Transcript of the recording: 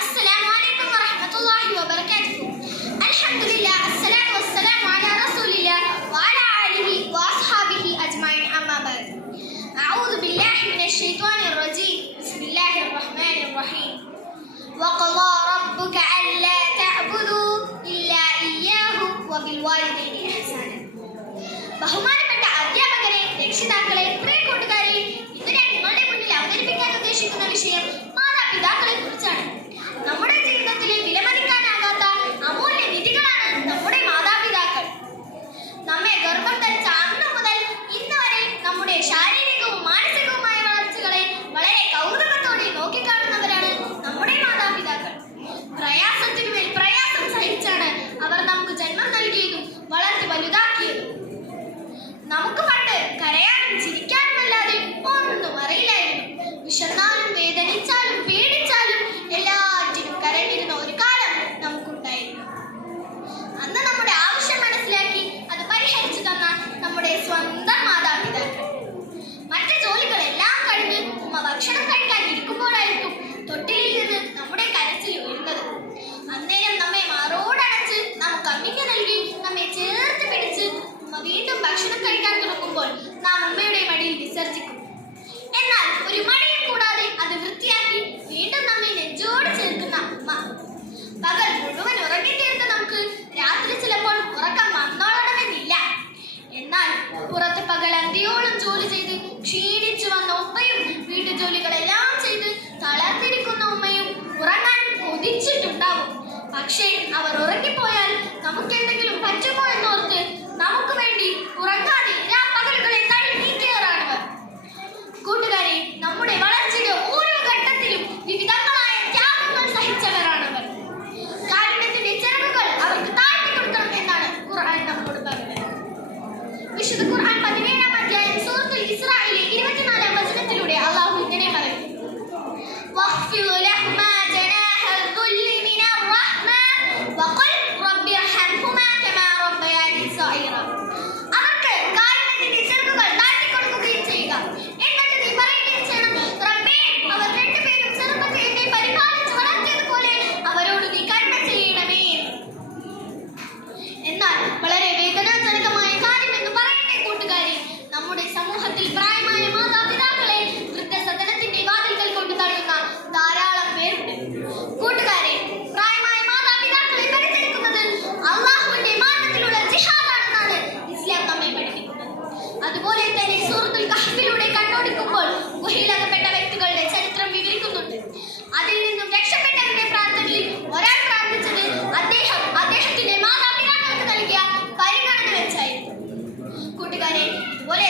Assalamualaikum warahmatullahi wabarakatuh. Alhamdulillah, assalatu wassalamu ala rasulillah wa ala alihi wa ashabihi ajma'in, amma ba'd. A'udhu billahi minash shaitanir rajim. Bismillahirrahmanirrahim. Wa qala rabbuka alla ta'budu illa iyyahu wa bil walidayni ihsana. ബഹുമാനപ്പെട്ട അധ്യാപകരെ, രക്ഷിതാക്കളെ, പ്രിയ കൂട്ടുകാരെ, ഇന്ന് ഞാൻ നിങ്ങളുടെ മുന്നിൽ അവതരിപ്പിക്കാൻ ഉദ്ദേശിക്കുന്ന വിഷയം മാതാപിതാക്കളെ കുറിച്ചാണ്. നമ്മുടെ ജീവിതത്തിലെ വിലമതിക്കാനാകാത്ത അമൂല്യ നിധികളാണ് നമ്മുടെ മാതാപിതാക്കൾ. നമ്മെ ഗർഭം ധരിച്ച അന്ന് മുതൽ ഇന്ന് വരെ നമ്മുടെ ശാരീരികവും മാനസികവുമായ വളർച്ചകളെ വളരെ കൗതുകത്തോടെ നോക്കിക്കാണുന്നവരാണ് നമ്മുടെ മാതാപിതാക്കൾ. പ്രയാസത്തിനുമേൽ പ്രയാസം സഹിച്ചാണ് അവർ നമുക്ക് ജന്മം നൽകിയതും വളർത്തി വലുതാക്കിയതും. നമുക്ക് പണ്ട് കരയാനും ചിരിക്കാനുമല്ലാതെ ഒന്നും അറിയില്ലായിരുന്നു. വിശന്നാലും വേദനിച്ചാലും പേടിച്ചാലും എല്ലാറ്റിനും കരഞ്ഞിരുന്ന ഒരു കാലം നമുക്കുണ്ടായിരുന്നു. അന്ന് നമ്മുടെ ആവശ്യം മനസ്സിലാക്കി അത് പരിഹരിച്ചു തന്ന നമ്മുടെ സ്വന്തം മാതാപിതാക്കൾ. മറ്റു ജോലികളെല്ലാം കഴിഞ്ഞ് ഉമ്മ ഭക്ഷണം കഴിക്കാൻ ഇരിക്കുമ്പോഴായിരിക്കും തൊട്ടിലിൽ നിന്ന് നമ്മുടെ കരച്ചിൽ ഉയരുന്നത്. അന്നേരം നമ്മെ മാറോടണച്ച് നമുക്ക് അമ്മിക്ക നൽകി നമ്മെ ചേർത്ത് പിടിച്ച് വീണ്ടും ഭക്ഷണം കഴിക്കാൻ തുടങ്ങുമ്പോൾ നാം ഉമ്മയുടെ മടിയിൽ വിസർജിക്കും. എന്നാൽ ഒരു മടിയും കൂടാതെ അത് വൃത്തിയാക്കി വീണ്ടും നമ്മെ നെഞ്ചോട് ചേർക്കുന്ന ഉമ്മ. പകൽ മുഴുവൻ ഉറങ്ങിത്തീർത്ത് നമുക്ക് രാത്രി ചിലപ്പോൾ ഉറക്കം വന്നോളണമെന്നില്ല. എന്നാൽ പുറത്ത് പകൽ അന്തിയോളം ജോലി ചെയ്ത് ക്ഷീണിച്ചു വന്ന ഉമ്മയും വീട്ടുജോലികളെല്ലാം ചെയ്ത് തളർന്നിരിക്കുന്ന ഉമ്മയും ഉറങ്ങാൻ കൊതിച്ചിട്ടുണ്ടാവും. പക്ഷേ അവർ ഉറങ്ങിപ്പോയാൽ നമുക്ക് എന്തെങ്കിലും പറ്റുമോ എന്നോർത്ത് നമുക്ക് വേണ്ടി ഉറങ്ങാതെ പകലുകളെ തള്ളി നീക്കിയവരാണവർ. കൂട്ടുകാരെ, നമ്മുടെ വളർച്ചയുടെ ഓരോ ഘട്ടത്തിലും വിവിധങ്ങളായ ത്യാഗങ്ങൾ സഹിച്ചവരാണവർ. കാരുണ്യത്തിന്റെ ചിറകുകൾ അവർക്ക് താഴ്ത്തിക്കൊടുക്കണം എന്നാണ് ഖുർആൻ നമ്മോട് പറഞ്ഞത്. വിശുദ്ധ ഖുർആൻ 17-ാം അധ്യായം സൂറത്തുൽ ഇസ്രായിലെ 24-ാം വചനത്തിലൂടെ അല്ലാഹു ഇങ്ങനെ പറയുന്നു: വഖ്ഫിദ് ലഹുമാ ജനാഹ ദുല്ലി മിനർ റഹ്മ വഖുൽ റബ്ബിർഹംഹുമാ കമാ റബ്ബയാനി സഗീറ. അവർക്ക് കാരുണ്യത്തിന്റെ ചിറകുകൾ താഴ്ത്തിക്കൊടുക്കുകയും ചെയ്യുക. എന്നിട്ട് നീ പറയുകയും ചെയ്യണം: റബ്ബേ, അവർ രണ്ടുപേരും ചെറുപ്പത്തിൽ എന്നെ പരിപാലിച്ച് വളർത്തിയതുപോലെ അവരോട് നീ കരുണ ചെയ്യണമേ. എന്നാൽ വളരെ വേദനാജനകമായ കാര്യം എന്ന് പറയട്ടെ കൂട്ടുകാരെ, നമ്മുടെ സമൂഹത്തിൽ പ്രായമായ മാതാപിതാക്കളെ വൃദ്ധസദനത്തിന്റെ വാതിൽക്കൽ കൊണ്ട് തള്ളുന്ന ധാരാളം പേരുണ്ട്. കൂട്ടുകാരെ, പ്രായമായ മാതാപിതാക്കളെ പരിചരിക്കുന്നത് അള്ളാഹുവിന്റെ മാർഗത്തിലുള്ള ജിഹാദാണെന്നാണ് ഇസ്ലാം നമ്മെ പഠിപ്പിക്കുന്നത്. അതുപോലെ തന്നെ സൂറത്തുൽ കഹ്ഫിലൂടെ കണ്ണോടിക്കുമ്പോൾ ഗുഹയിലകപ്പെട്ട വ്യക്തികളുടെ ചരിത്രം വിവരിക്കുന്നുണ്ട്. അതിൽ നിന്നും രക്ഷപ്പെട്ടവരുടെ പ്രാർത്ഥനയിൽ ഒരാൾ പ്രാർത്ഥിച്ചത് അദ്ദേഹത്തിന്റെ മാതാപിതാക്കൾക്ക് നൽകിയ പരിഗണന വെച്ചായിരുന്നു. കൂട്ടുകാരെ, ഇതുപോലെ